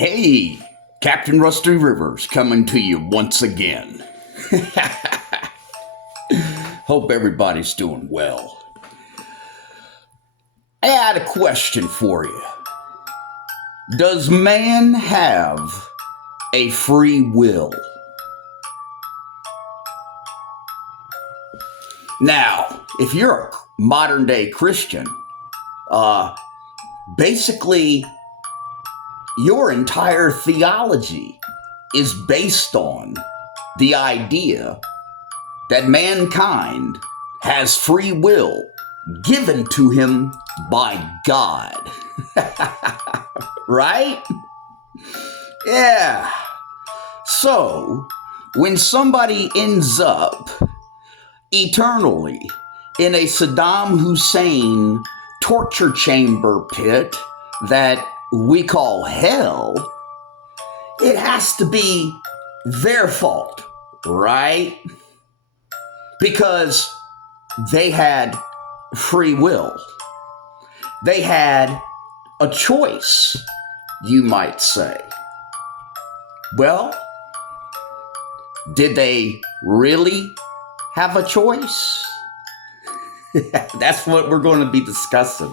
Hey, Captain Rusty Rivers coming to you once again. Hope everybody's doing well. I had a question for you. Does man have a free will? Now, if you're a modern day Christian, basically your entire theology is based on the idea that mankind has free will given to him by God. Right? Yeah. So, when somebody ends up eternally in a Saddam Hussein torture chamber pit that we call hell, it has to be their fault, right? Because they had free will. They had a choice, you might say. Well, did they really have a choice? That's what we're going to be discussing.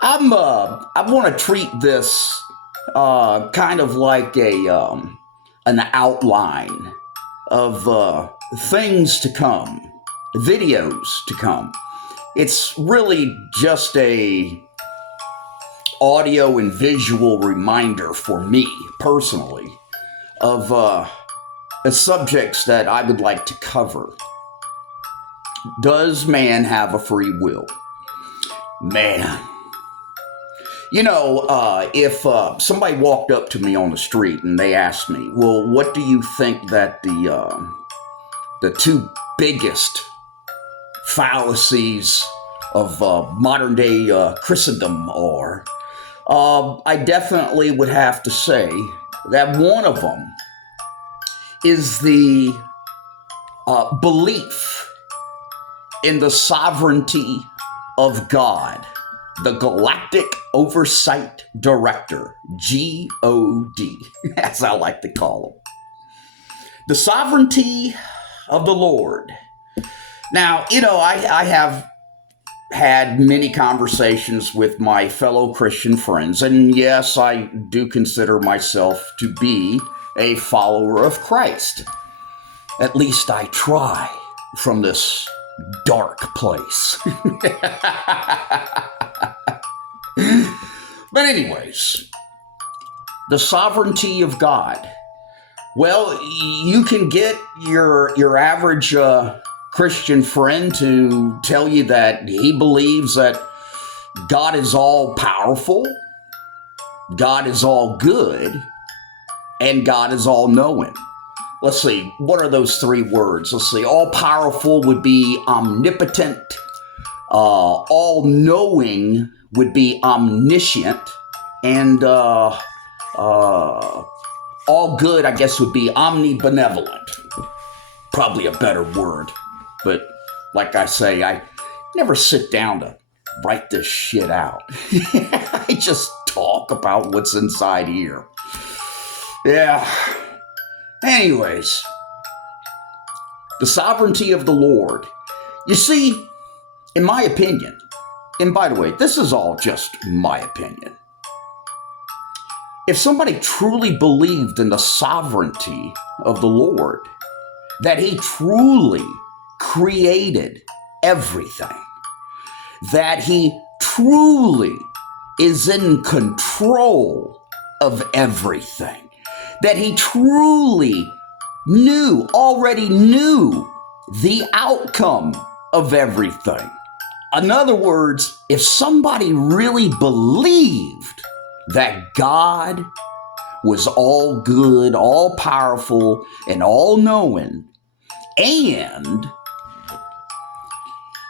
I want to treat this kind of like an outline of things to come, videos to come. It's really just a audio and visual reminder for me personally of the subjects that I would like to cover. Does man have a free will? Man. You know, if somebody walked up to me on the street and they asked me, well, what do you think that the two biggest fallacies of modern day Christendom are? I definitely would have to say that one of them is the belief in the sovereignty of God, the Galactic Oversight Director, G-O-D, as I like to call him. The sovereignty of the Lord. Now, you know, I have had many conversations with my fellow Christian friends, and yes, I do consider myself to be a follower of Christ. At least I try from this dark place. But anyways, the sovereignty of God. Well, you can get your average Christian friend to tell you that he believes that God is all powerful, God is all good, and God is all knowing. Let's see, what are those three words? Let's see, all powerful would be omnipotent, all knowing would be omniscient, and all good, I guess, would be omnibenevolent. Probably a better word. But like I say, I never sit down to write this shit out. I just talk about what's inside here. Yeah. Anyways, the sovereignty of the Lord. You see, in my opinion, and by the way, this is all just my opinion. If somebody truly believed in the sovereignty of the Lord, that he truly created everything, that he truly is in control of everything, that he truly already knew the outcome of everything. In other words, if somebody really believed that God was all good, all powerful, and all knowing, and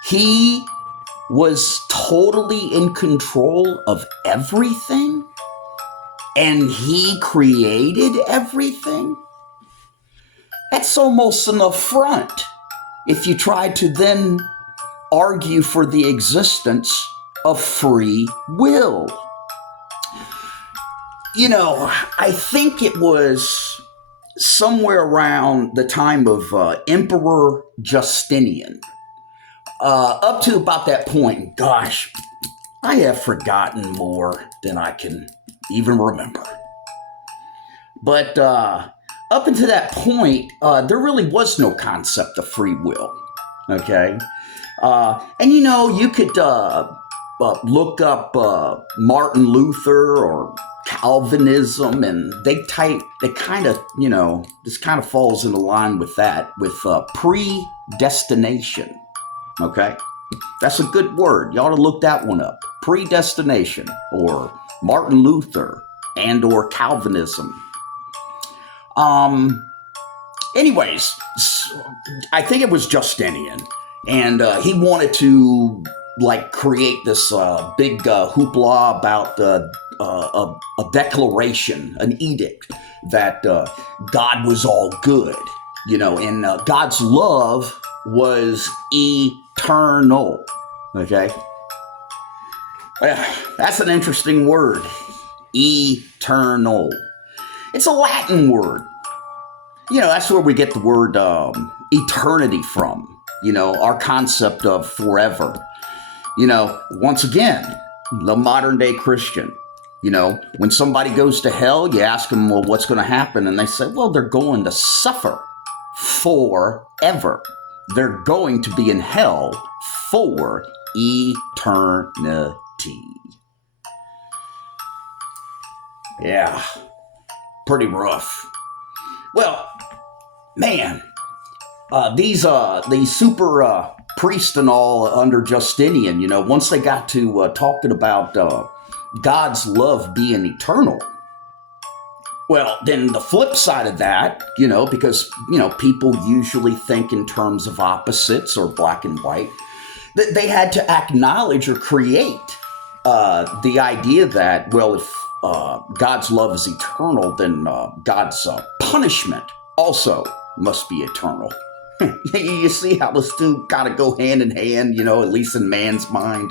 he was totally in control of everything, and he created everything, that's almost an affront if you try to then argue for the existence of free will. I think it was somewhere around the time of Emperor Justinian. Up to about that point, gosh, I have forgotten more than I can even remember. But up until that point, there really was no concept of free will. Okay? And you could look up Martin Luther or Calvinism, and they kind of, this kind of falls into line with that, with predestination. Okay? That's a good word. You ought to look that one up. Predestination, or Martin Luther, and or Calvinism. Anyways, I think it was Justinian, and he wanted to create this big hoopla about a declaration, an edict that God was all good, and God's love was eternal. Okay, that's an interesting word, eternal. It's a Latin word. That's where we get the word eternity from. Our concept of forever. Once again, the modern day Christian. When somebody goes to hell, you ask them, well, what's going to happen? And they say, well, they're going to suffer forever. They're going to be in hell for eternity. Yeah, pretty rough. Well, man, these super priests and all under Justinian, once they got to talking about God's love being eternal, well, then the flip side of that, because, people usually think in terms of opposites or black and white, that they had to acknowledge or create the idea that, well, if God's love is eternal, then God's punishment also must be eternal. You see how those two kind of go hand in hand, at least in man's mind.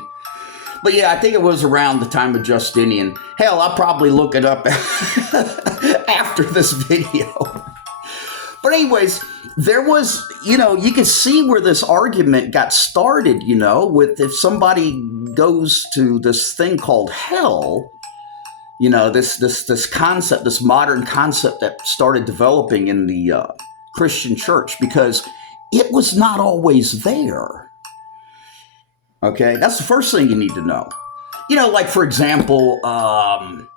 But yeah, I think it was around the time of Justinian. Hell, I'll probably look it up after this video. But anyways, there was, you can see where this argument got started, with if somebody goes to this thing called hell, this concept, this modern concept that started developing in the Christian church, because it was not always there. Okay, that's the first thing you need to know. For example, the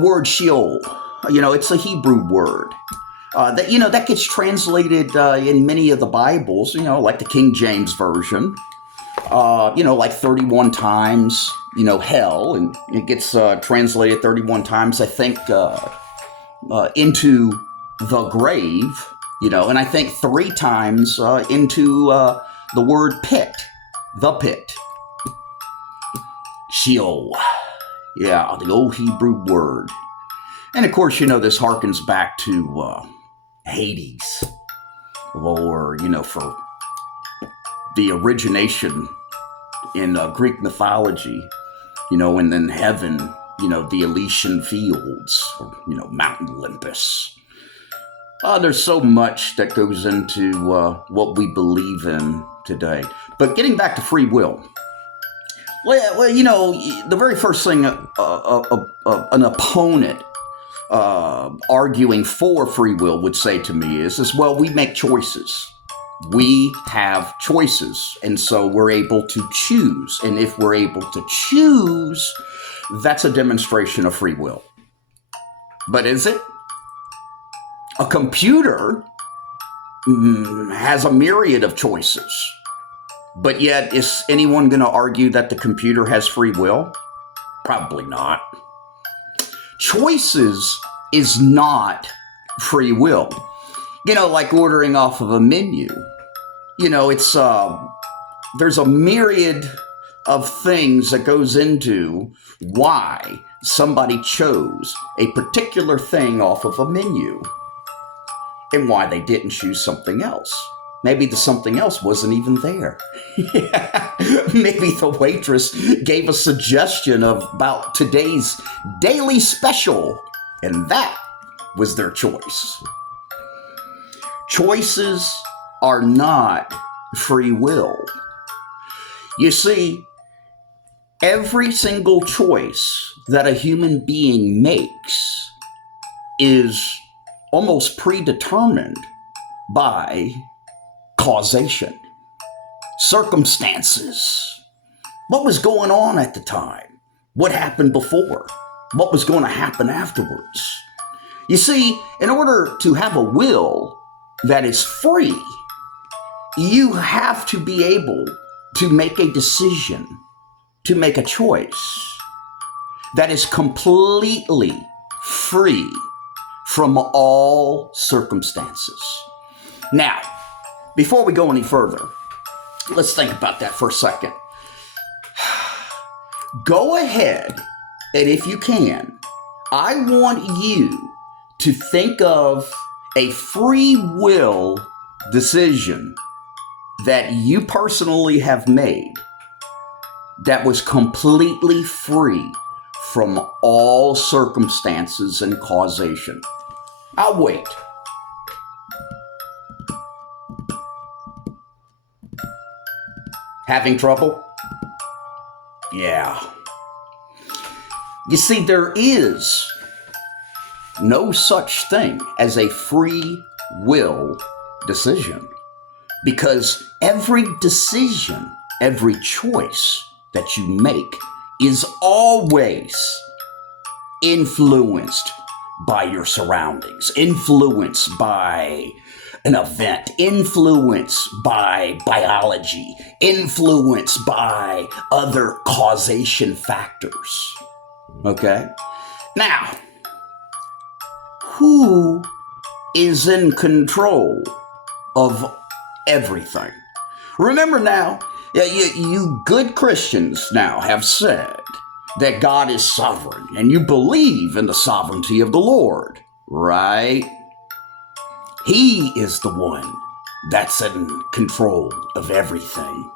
word Sheol, it's a Hebrew word. That gets translated in many of the Bibles, like the King James Version, 31 times, hell, and it gets translated 31 times, I think, into the grave, and I think 3 times into the word pit, the pit. Sheol. Yeah, the old Hebrew word. And of course, this harkens back to Hades, or, for the origination in Greek mythology, and then heaven, the Elysian fields, or, Mount Olympus. There's so much that goes into what we believe in today. But getting back to free will. Well, the very first thing an opponent arguing for free will would say to me is, well, we make choices. We have choices, and so we're able to choose. And if we're able to choose, that's a demonstration of free will. But is it? A computer has a myriad of choices. But yet, is anyone going to argue that the computer has free will? Probably not. Choices is not free will. Like ordering off of a menu. It's there's a myriad of things that goes into why somebody chose a particular thing off of a menu and why they didn't choose something else. Maybe the something else wasn't even there. Maybe the waitress gave a suggestion about today's daily special, and that was their choice. Choices are not free will. You see, every single choice that a human being makes is almost predetermined by causation, circumstances. What was going on at the time? What happened before? What was going to happen afterwards? You see, in order to have a will that is free, you have to be able to make a decision, to make a choice that is completely free from all circumstances. Now, before we go any further, let's think about that for a second. Go ahead, and if you can, I want you to think of a free will decision that you personally have made that was completely free from all circumstances and causation. I'll wait. Having trouble? Yeah. You see, there is no such thing as a free will decision, because every decision, every choice that you make is always influenced by your surroundings, influenced by an event, influenced by biology, influenced by other causation factors. Okay? Now, who is in control of everything? Remember now, you good Christians now have said that God is sovereign, and you believe in the sovereignty of the Lord, right? He is the one that's in control of everything.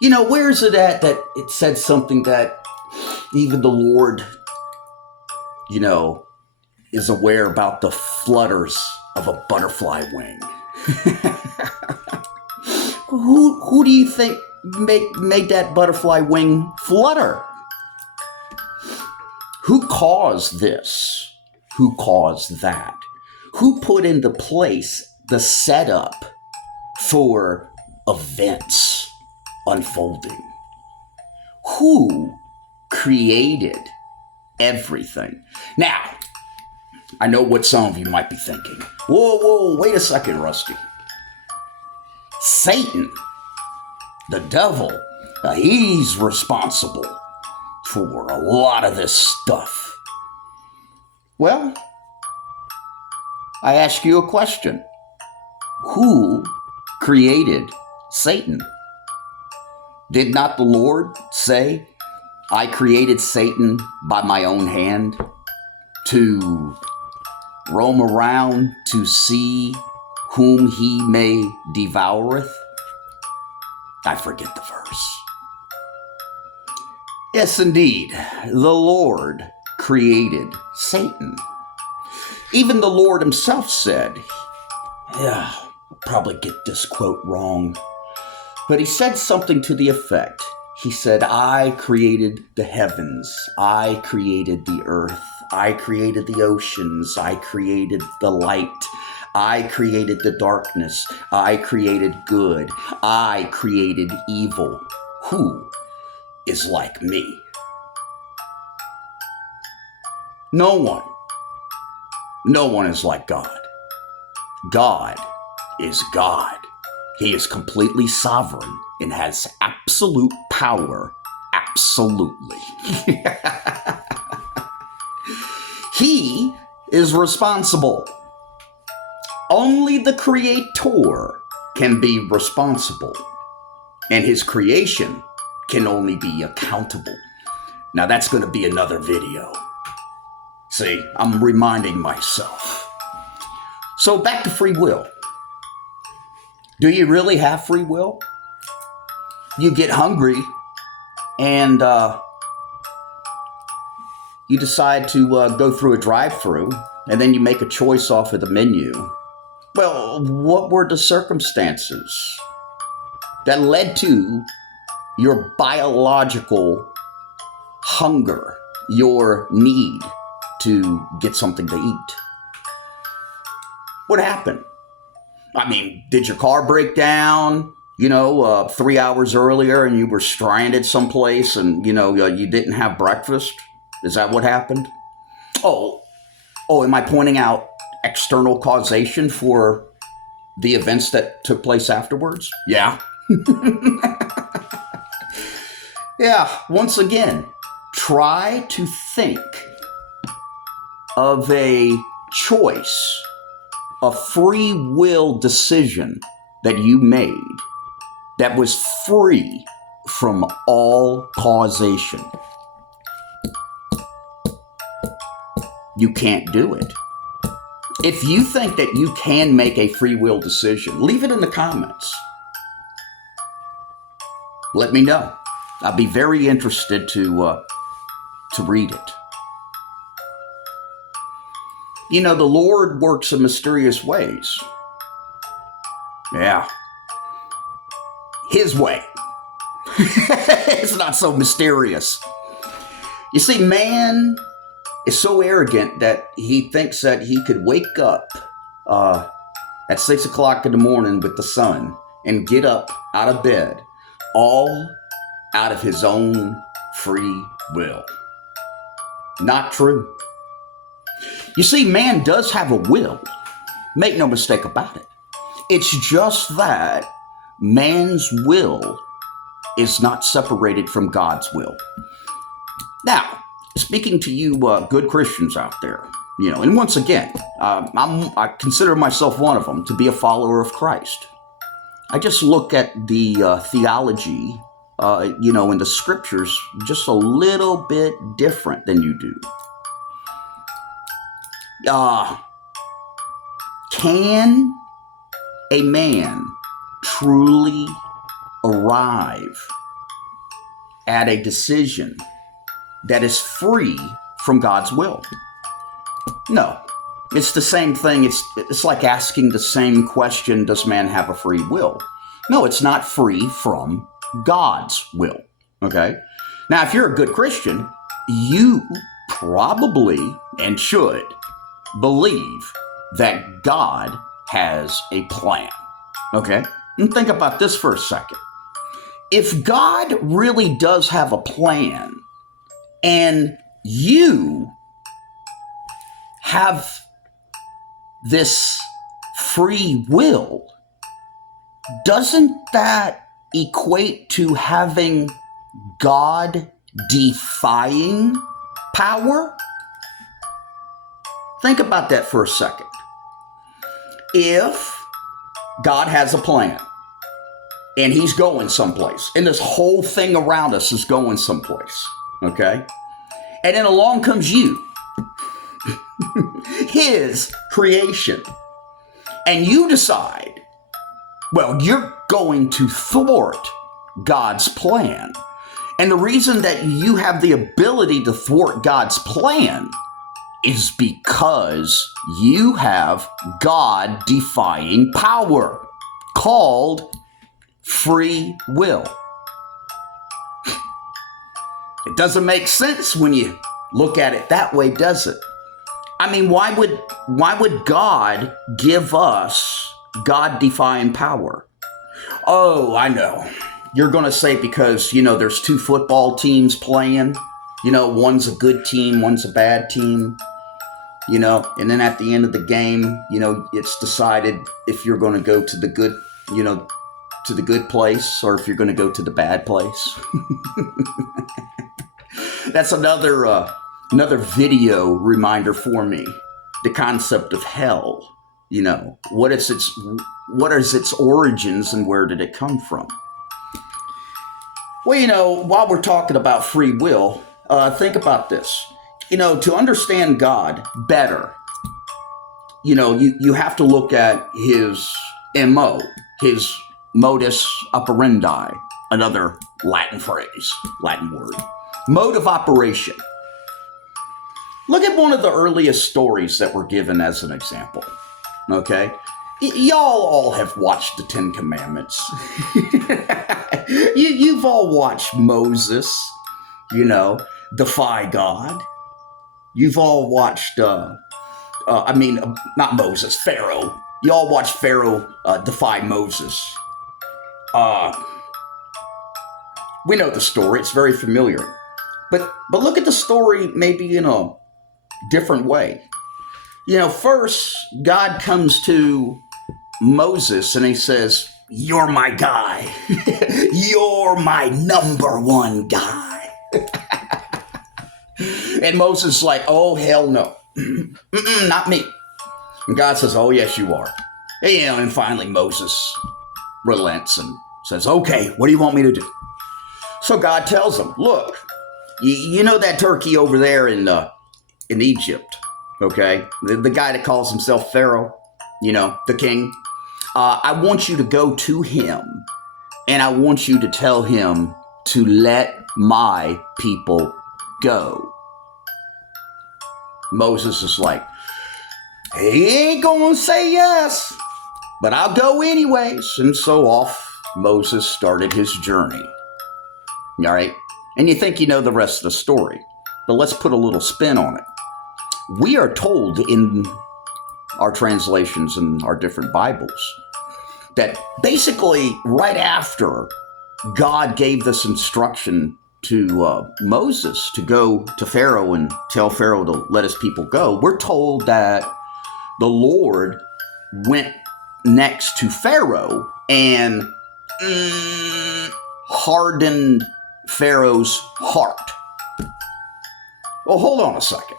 You know, where is it at that it said something that even the Lord, is aware about the flutters of a butterfly wing? Who do you think made that butterfly wing flutter? Who caused this? Who caused that? Who put into place the setup for events unfolding? Who created everything? Now, I know what some of you might be thinking. Whoa, wait a second, Rusty. Satan, the devil, he's responsible for a lot of this stuff. Well, I ask you a question. Who created Satan? Did not the Lord say, I created Satan by my own hand to roam around to see whom he may devoureth? I forget the verse. Yes, indeed, the Lord created Satan. Even the Lord himself said, I'll probably get this quote wrong, but he said something to the effect. He said, I created the heavens, I created the earth, I created the oceans, I created the light, I created the darkness, I created good, I created evil. Who is like me? No one. No one is like God. God is God. He is completely sovereign and has absolute power. Absolutely. He is responsible. Only the Creator can be responsible, and his creation can only be accountable. Now that's going to be another video. See, I'm reminding myself. So back to free will. Do you really have free will? You get hungry and you decide to go through a drive-thru, and then you make a choice off of the menu. Well, what were the circumstances that led to your biological hunger, your need to get something to eat? What happened? I mean, did your car break down, 3 hours earlier and you were stranded someplace and, you didn't have breakfast? Is that what happened? Oh, am I pointing out external causation for the events that took place afterwards? Yeah. Yeah, once again, try to think of a choice, a free will decision that you made that was free from all causation. You can't do it. If you think that you can make a free will decision, leave it in the comments. Let me know. I'll be very interested to read it. The Lord works in mysterious ways. Yeah. His way. It's not so mysterious. You see, man is so arrogant that he thinks that he could wake up at 6 o'clock in the morning with the sun and get up out of bed all out of his own free will. Not true. You see, man does have a will. Make no mistake about it. It's just that man's will is not separated from God's will. Now, speaking to you good Christians out there, and once again, I consider myself one of them to be a follower of Christ. I just look at the theology, in the scriptures just a little bit different than you do. Can a man truly arrive at a decision that is free from God's will? No. It's the same thing. It's like asking the same question, does man have a free will? No, it's not free from God's will. Okay? Now, if you're a good Christian, you probably and should believe that God has a plan. Okay? And think about this for a second. If God really does have a plan and you have this free will, doesn't that equate to having God-defying power? Think about that for a second. If God has a plan and he's going someplace, and this whole thing around us is going someplace, okay? And then along comes you, his creation, and you decide, well, you're going to thwart God's plan. And the reason that you have the ability to thwart God's plan is because you have God-defying power called free will. It doesn't make sense when you look at it that way, does it? I mean, why would God give us God-defying power? Oh, I know. You're going to say because, there's two football teams playing. One's a good team, one's a bad team. And then at the end of the game, it's decided if you're going to go to the good, to the good place or if you're going to go to the bad place. That's another video reminder for me. The concept of hell. What is its origins and where did it come from? Well, while we're talking about free will, think about this. To understand God better, you have to look at his MO, his modus operandi, another Latin phrase, Latin word. Mode of operation. Look at one of the earliest stories that were given as an example, okay? Y'all all have watched the Ten Commandments. You've all watched Moses, defy God. You've all watched, not Moses, Pharaoh. You all watched Pharaoh defy Moses. We know the story. It's very familiar. But look at the story maybe in a different way. First, God comes to Moses and he says, "You're my guy. You're my number one guy." And Moses is like, "Oh, hell no. Not me." And God says, "Oh, yes, you are." And finally Moses relents and says, "Okay, what do you want me to do?" So God tells him, "Look, you know that turkey over there in Egypt, okay? The guy that calls himself Pharaoh, the king. I want you to go to him, and I want you to tell him to let my people go." Moses is like, "He ain't gonna say yes, but I'll go anyways." And so off Moses started his journey. All right? And you think you know the rest of the story, but let's put a little spin on it. We are told in our translations and our different Bibles that basically right after God gave this instruction to Moses to go to Pharaoh and tell Pharaoh to let his people go, we're told that the Lord went next to Pharaoh and hardened Pharaoh's heart. Well, hold on a second.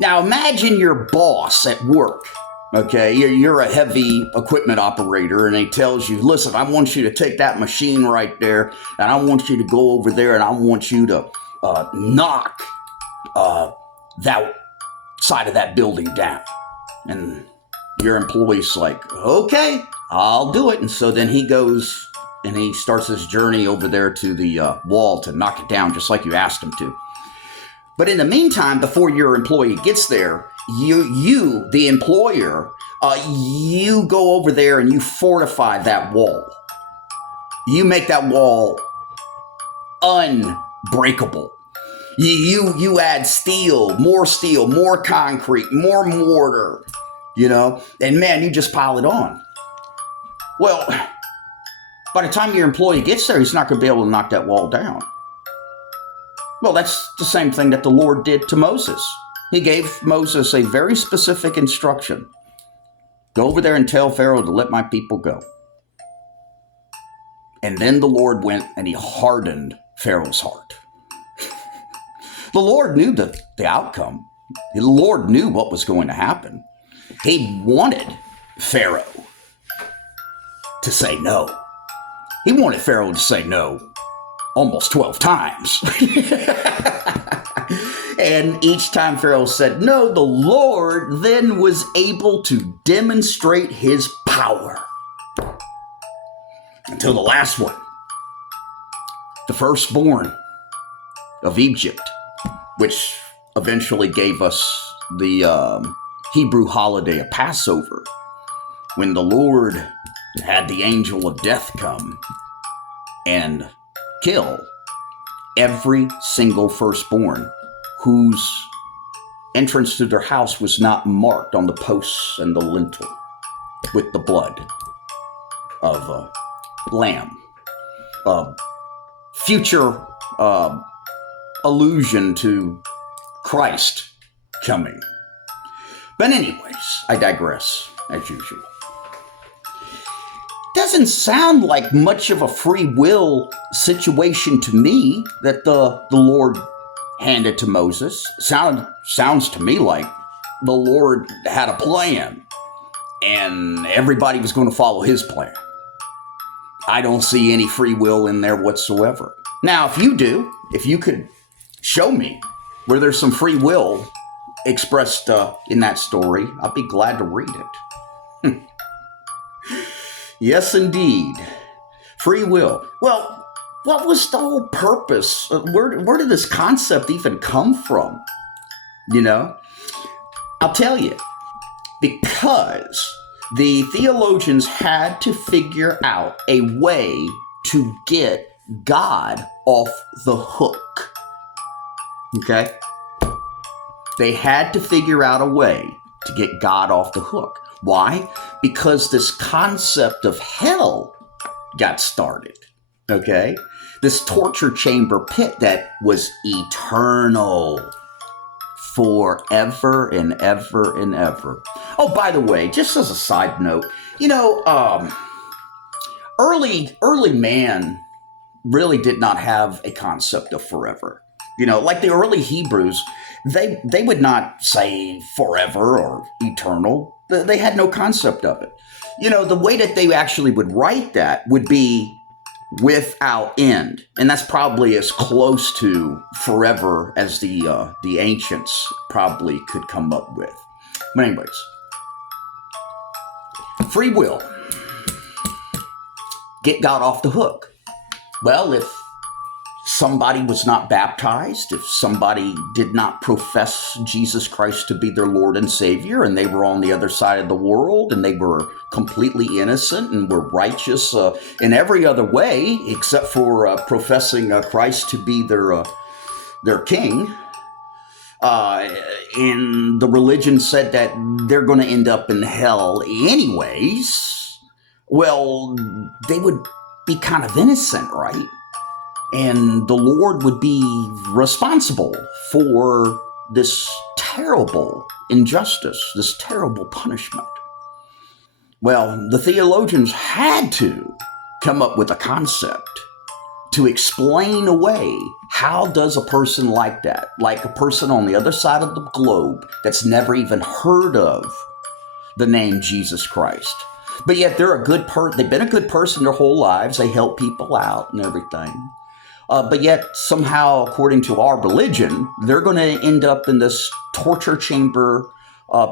Now imagine your boss at work, okay? You're a heavy equipment operator and he tells you, "Listen, I want you to take that machine right there and I want you to go over there and I want you to knock that side of that building down." And your employee's like, "Okay, I'll do it." And so then he goes and he starts his journey over there to the wall to knock it down just like you asked him to. But in the meantime, before your employee gets there, you the employer, you go over there and you fortify that wall. You make that wall unbreakable. You add steel, more concrete, more mortar, and man, you just pile it on. Well, by the time your employee gets there, he's not going to be able to knock that wall down. Well, that's the same thing that the Lord did to Moses. He gave Moses a very specific instruction. Go over there and tell Pharaoh to let my people go. And then the Lord went and he hardened Pharaoh's heart. The Lord knew the outcome. The Lord knew what was going to happen. He wanted Pharaoh to say no. He wanted Pharaoh to say no almost 12 times. And each time Pharaoh said no, the Lord then was able to demonstrate his power. Until the last one, the firstborn of Egypt, which eventually gave us the Hebrew holiday of Passover, when the Lord had the angel of death come and kill every single firstborn whose entrance to their house was not marked on the posts and the lintel with the blood of a lamb. Future allusion to Christ coming. But anyways, I digress, as usual. Doesn't sound like much of a free will situation to me that the Lord handed to Moses. Sounds to me like the Lord had a plan and everybody was going to follow his plan. I don't see any free will in there whatsoever. Now, if you do, if you could show me where there's some free will expressed in that story, I'll be glad to read it. Yes, indeed. Free will. Well, what was the whole purpose? Where did this concept even come from? You know, I'll tell you. Because the theologians had to figure out a way to get God off the hook. Okay? They had to figure out a way to get God off the hook. Why? Because this concept of hell got started. Okay? This torture chamber pit that was eternal. Forever and ever and ever. Oh, by the way, just as a side note, early man really did not have a concept of forever. Like the early Hebrews, they would not say forever or eternal. They had no concept of it. The way that they actually would write that would be without end, and that's probably as close to forever as the ancients probably could come up with. But anyways, free will. Get God off the hook. Well, if somebody was not baptized, if somebody did not profess Jesus Christ to be their Lord and Savior, and they were on the other side of the world, and they were completely innocent and were righteous in every other way, except for professing Christ to be their king, and the religion said that they're going to end up in hell anyways, well, they would be kind of innocent, right? And the Lord would be responsible for this terrible injustice, this terrible punishment. Well, the theologians had to come up with a concept to explain away how does a person like that, like a person on the other side of the globe that's never even heard of the name Jesus Christ. But yet they're they've been a good person their whole lives. They help people out and everything. But yet, somehow, according to our religion, they're going to end up in this torture chamber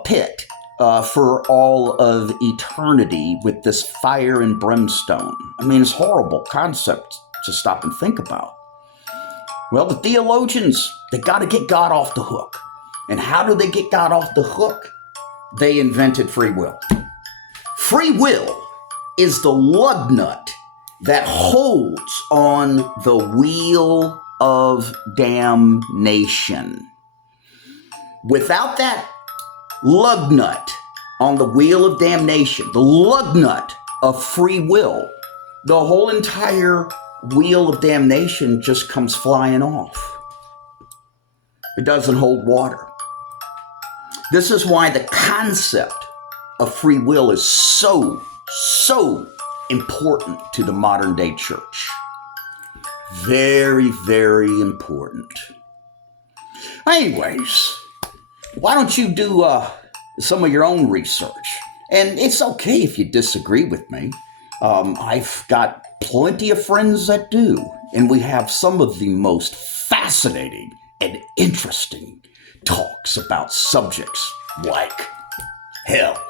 pit for all of eternity with this fire and brimstone. I mean, it's a horrible concept to stop and think about. Well, the theologians, they got to get God off the hook. And how do they get God off the hook? They invented free will. Free will is the lug nut that holds on the wheel of damnation. Without that lug nut on the wheel of damnation, the lug nut of free will, the whole entire wheel of damnation just comes flying off. It doesn't hold water. This is why the concept of free will is so important to the modern day church. Very, very important. Anyways, why don't you do some of your own research? And it's okay if you disagree with me. I've got plenty of friends that do, and we have some of the most fascinating and interesting talks about subjects like hell,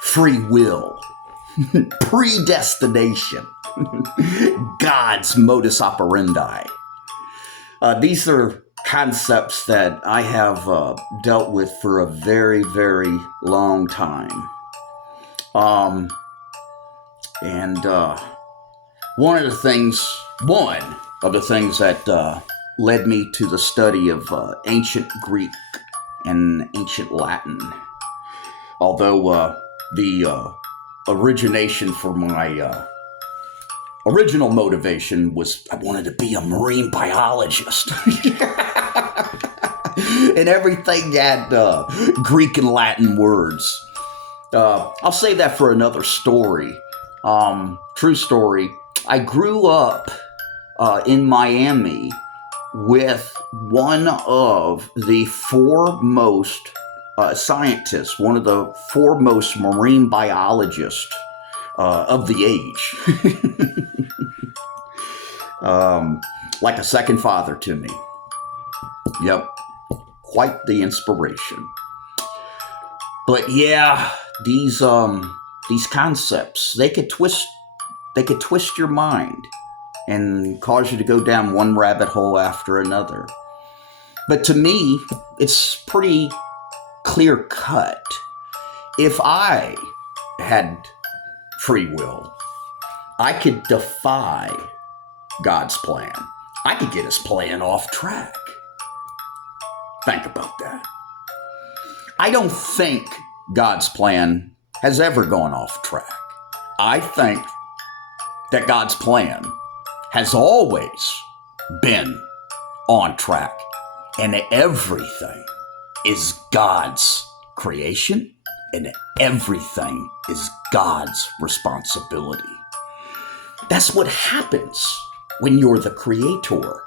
free will, predestination, God's modus operandi. These are concepts that I have dealt with for a very, very long time. And one of the things that led me to the study of ancient Greek and ancient Latin, although the origination for my original motivation was I wanted to be a marine biologist. And everything had Greek and Latin words. I'll save that for another story. True story. I grew up in Miami with one of the foremost scientists, one of the foremost marine biologists of the age. Like a second father to me. Yep. Quite the inspiration. But yeah, these these concepts, they could twist your mind and cause you to go down one rabbit hole after another. But to me, it's pretty clear cut. If I had free will, I could defy God's plan. I could get his plan off track. Think about that. I don't think God's plan has ever gone off track. I think that God's plan has always been on track, and everything is God's creation, and everything is God's responsibility. That's what happens when you're the creator.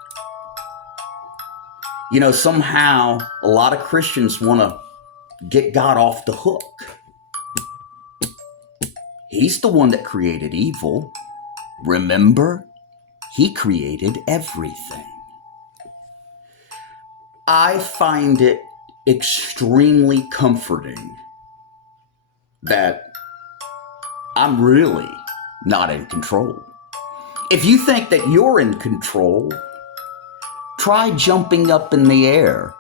You know, somehow a lot of Christians want to get God off the hook. He's the one that created evil. Remember, he created everything. I find it extremely comforting that I'm really not in control. If you think that you're in control, try jumping up in the air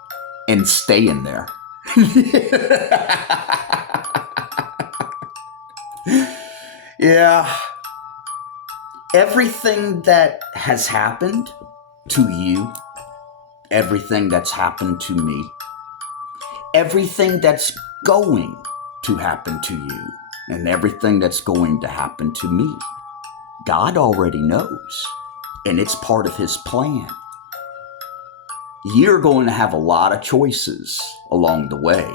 and staying there. Yeah. Everything that has happened to you, everything that's happened to me, everything that's going to happen to you, and everything that's going to happen to me, God already knows, and it's part of his plan. You're going to have a lot of choices along the way,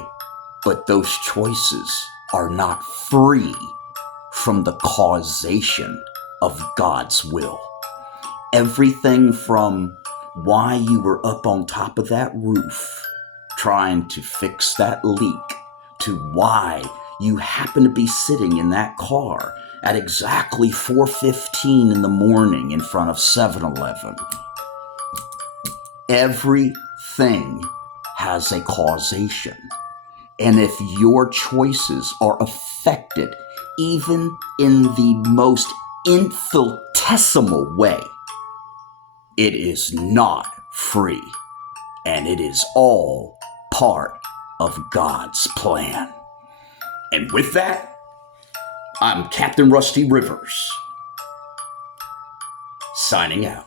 but those choices are not free from the causation of God's will. Everything from why you were up on top of that roof trying to fix that leak, to why you happen to be sitting in that car at exactly 4:15 in the morning in front of 7-Eleven. Everything has a causation. And if your choices are affected even in the most infinitesimal way, it is not free. And it is all part of God's plan. And with that, I'm Captain Rusty Rivers, signing out.